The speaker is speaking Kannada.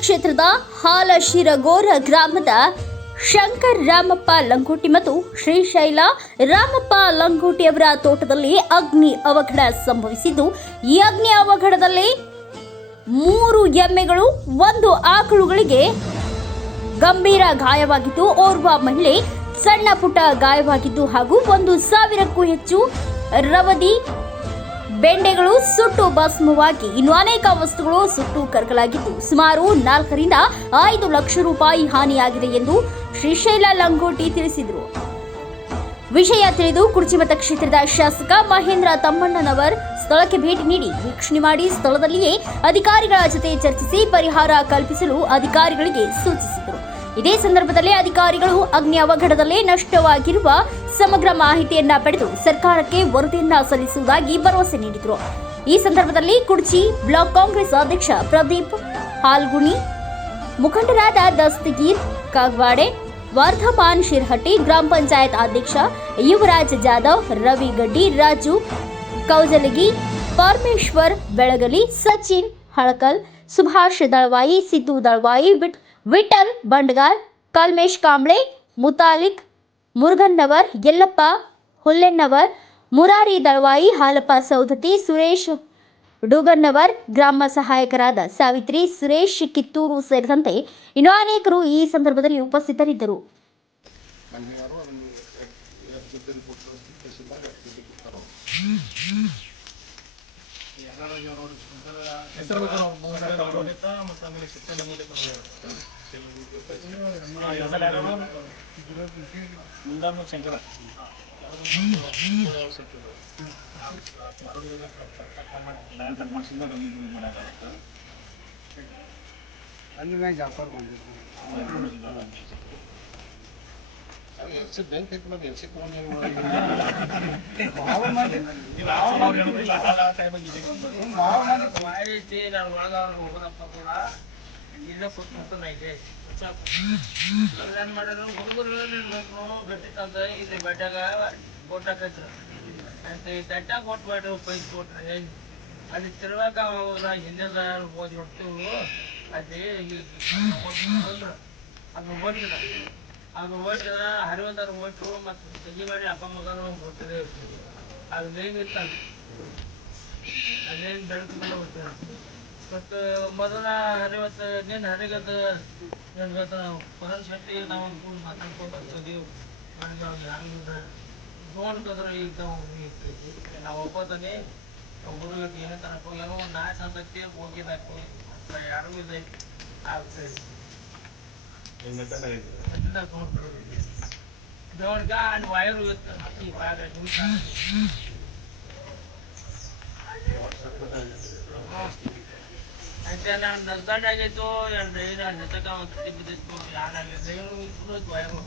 ತಾಲೂಕಿನ ಹಾಲಶಿರಗೋರ ಗ್ರಾಮದ ಶಂಕರ್ ರಾಮಪ್ಪ ಲಂಗೋಟಿ ಮತ್ತು ಶ್ರೀಶೈಲ ರಾಮಪ್ಪ ಲಂಗೋಟಿ ಅವರ ತೋಟದಲ್ಲಿ ಅಗ್ನಿ ಅವಘಡ ಸಂಭವಿಸಿದ್ದು, ಈ ಅಗ್ನಿ ಅವಘಡದಲ್ಲಿ ಮೂರು ಎಮ್ಮೆಗಳು, ಒಂದು ಆಕಳುಗಳಿಗೆ ಗಂಭೀರ ಗಾಯವಾಗಿದ್ದು, ಓರ್ವ ಮಹಿಳೆ ಸಣ್ಣ ಪುಟ್ಟ ಗಾಯವಾಗಿದ್ದು ಹಾಗೂ ಒಂದು ಸಾವಿರಕ್ಕೂ ಹೆಚ್ಚು ರವದಿ ಬೆಂಡೆಗಳು ಸುಟ್ಟು ಭಸ್ಮವಾಗಿ ಇನ್ನು ಅನೇಕ ವಸ್ತುಗಳು ಸುಟ್ಟು ಕರಕಲಾಗಿದ್ದು ಸುಮಾರು ನಾಲ್ಕರಿಂದ ಐದು ಲಕ್ಷ ರೂಪಾಯಿ ಹಾನಿಯಾಗಿದೆ ಎಂದು ಶ್ರೀಶೈಲ ಲಂಗೋಟಿ ತಿಳಿಸಿದರು. ವಿಷಯ ತಿಳಿದು ಕುರ್ಚಿಮತ ಕ್ಷೇತ್ರದ ಶಾಸಕ ಮಹೇಂದ್ರ ತಮ್ಮಣ್ಣನವರ್ ಸ್ಥಳಕ್ಕೆ ಭೇಟಿ ನೀಡಿ ವೀಕ್ಷಣೆ ಮಾಡಿ ಸ್ಥಳದಲ್ಲಿಯೇ ಅಧಿಕಾರಿಗಳ ಜೊತೆ ಚರ್ಚಿಸಿ ಪರಿಹಾರ ಕಲ್ಪಿಸಲು ಅಧಿಕಾರಿಗಳಿಗೆ ಸೂಚಿಸಿದರು. ಇದೇ ಸಂದರ್ಭದಲ್ಲಿ ಅಧಿಕಾರಿಗಳು ಅಗ್ನಿ ಅವಘಡದಲ್ಲಿ ನಷ್ಟವಾಗಿರುವ ಸಮಗ್ರ ಮಾಹಿತಿಯನ್ನ ಪಡೆದು ಸರ್ಕಾರಕ್ಕೆ ವರದಿಯನ್ನ ಸಲ್ಲಿಸುವುದಾಗಿ ಭರವಸೆ ನೀಡಿದರು. ಈ ಸಂದರ್ಭದಲ್ಲಿ ಕುಡ್ಚಿ ಬ್ಲಾಕ್ ಕಾಂಗ್ರೆಸ್ ಅಧ್ಯಕ್ಷ ಪ್ರದೀಪ್ ಹಾಲ್ಗುಣಿ, ಮುಖಂಡರಾದ ದಸ್ತಗೀರ್ ಕಾಗ್ವಾಡೆ, ವರ್ಧಮಾನ್ ಶಿರ್ಹಟ್ಟಿ ಗ್ರಾಮ ಪಂಚಾಯತ್ ಅಧ್ಯಕ್ಷ ಯುವರಾಜ್ ಜಾಧವ್, ರವಿ ಗಡ್ಡಿ, ರಾಜು ಕೌಜಲಗಿ, ಪರಮೇಶ್ವರ್ ಬೆಳಗಲಿ, ಸಚಿನ್ ಹಳಕಲ್, ಸುಭಾಷ್ ದಳವಾಯಿ, ಸಿದ್ದು ದಳವಾಯಿ ವಿಟ್ ವಿಠಲ್ ಬಂಡ್ಗಾರ್, ಕಲ್ಮೇಶ್ ಕಾಂಬ್ಳೆ, ಮುತಾಲಿಕ್ ಮುರುಗನ್ನವರ್ ಯಲ್ಲಪ್ಪ ಹುಲ್ಲೆನ್ನವರ್, ಮುರಾರಿ ದಳವಾಯಿ, ಹಾಲಪ್ಪ ಸೌದತಿ ಸುರೇಶ್ ಡೂಗನ್ನವರ್, ಗ್ರಾಮ ಸಹಾಯಕರಾದ ಸಾವಿತ್ರಿ, ಸುರೇಶ್ ಕಿತ್ತೂರು ಸೇರಿದಂತೆ ಇನ್ನೂ ಅನೇಕರು ಈ ಸಂದರ್ಭದಲ್ಲಿ ಉಪಸ್ಥಿತರಿದ್ದರು. ಮನೆಯವರು ಅದನ್ನು ದುಡ್ಡನ್ನು ಕೊಟ್ಟು ಕಳಿಸಿದಾಗ ದುಡ್ಡು ಕೊಡ್ತಾರೆ ಮುಂದಾನು ಶಂಕರ ಅಲ್ಲಿ ಜಾಫರ್ ಬಂದಿದ್ದು ಎನ್ಸಿ ಬ್ಯಾಂಕ್ ಐತೆ ಎನ್ಸಿ ತಗೊಂಡು ಮಾಡ್ಯಾರ ಹುಡುಗರು ನಿಲ್ಬೇಕು ಗಟ್ಟಿ ತಂದ ಇಲ್ಲಿ ಬೆಟ್ಟಾಗ ಬೋಟ್ ಹಾಕೈತ್ರ ಅಂತ ಈ ತಟ್ಟ ಕೊಟ್ಬಿಟ್ಟು ಪೈಸ್ ಕೊಟ್ರೆ ಅಲ್ಲಿ ತಿರುವಾಗ ನಾ ಹಿಂದಿಂದ ಓದಿ ಹೊಡ್ತೀವಿ ಅದೇ ಅದು ಓದಿಲ್ಲ ಅದು ಓದಿದ ಹರಿವಂತರ ಓಟು ಮತ್ತು ಸಂಜೆ ಮಾಡಿ ಅಪ್ಪ ಮಗನ ಹೋಗ್ತದೆ ಅದು ಮೇಗಿರ್ತಾನೆ ಅದೇನು ಬೆಳಕು ಹೋಗ್ತಾನೆ ಮತ್ತು ಮೊದಲ ಹರಿವತ್ತು ನಿನ್ನ ಹರಿಗದ ನನಗತ್ತ ಪರನ್ ಶೆಟ್ಟಿ ನಾವು ಕೂಡ ಮಾತಾಡ್ಕೊಂಡು ಬರ್ತಿದ್ದೀವಿ ನೋಡ್ಕಂದ್ರೆ ಈಗ ನಾವು ಒಪ್ಪತಾನೆ. ಏನೇ ತನಕ ಏನೋ ಒಂದು ನಾಲ್ಕು ಸಂತತಿ ಹೋಗಿದ್ದಾಕಿ ಯಾರು ಇದೈತಿ ಆಗ್ತದೆ દોડગાન વાયરો હતી. ભાગે દરગાડા તો યાર દઈ રહ્યા ને તો કામ બધી આના દઈ રહ્યું પૂરો જ વાયરો